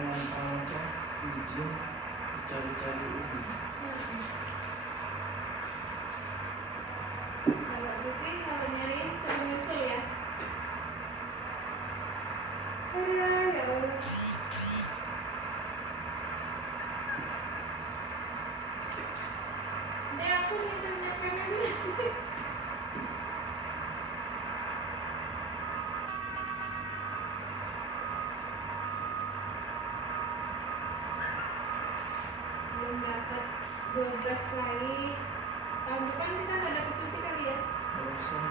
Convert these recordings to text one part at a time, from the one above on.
dengan apa video cari-cari ini. Kalau Jupri kalau nyari suruh nyusul ya. Ya Allah. Deh aku minta pengen. Belum dapat 12 lagi. Tahun depan kita nggak dapat cuti kali ya? Nggak usah.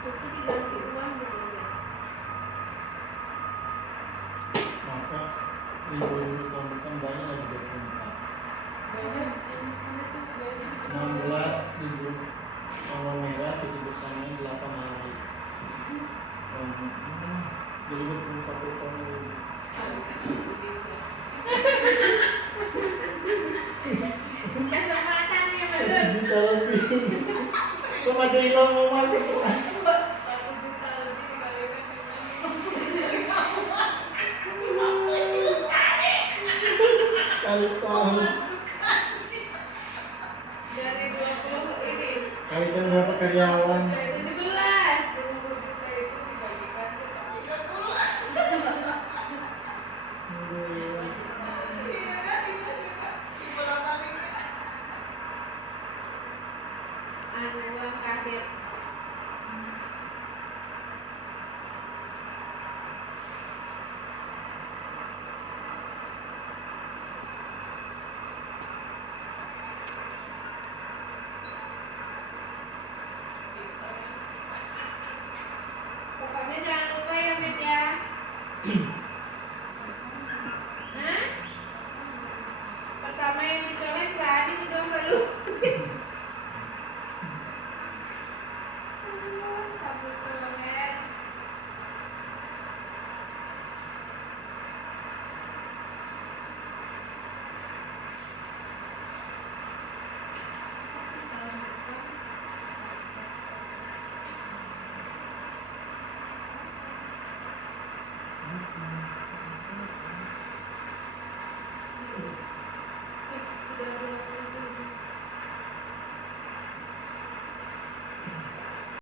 Cuti diganti uang gitu ya. Maka libur tahun depan banyak lagi 24. Banyak. Karena tuh banyak. 16 libur tanggal merah, cuti bersama 8 hari. Jadi 24 tahun lagi. Kesempatan ya bener. 1 juta lebih. Sama aja hilang mau market. 1 juta lebih dikalikan Kali setahun. dari 20 ini. Kali kan berapa karyawan? 17. 50 juta itu dibalikan ke 30. Iya kan itu juga dibolak-balik. Uang kaget. Pokoknya jangan lupa ya, Met ya.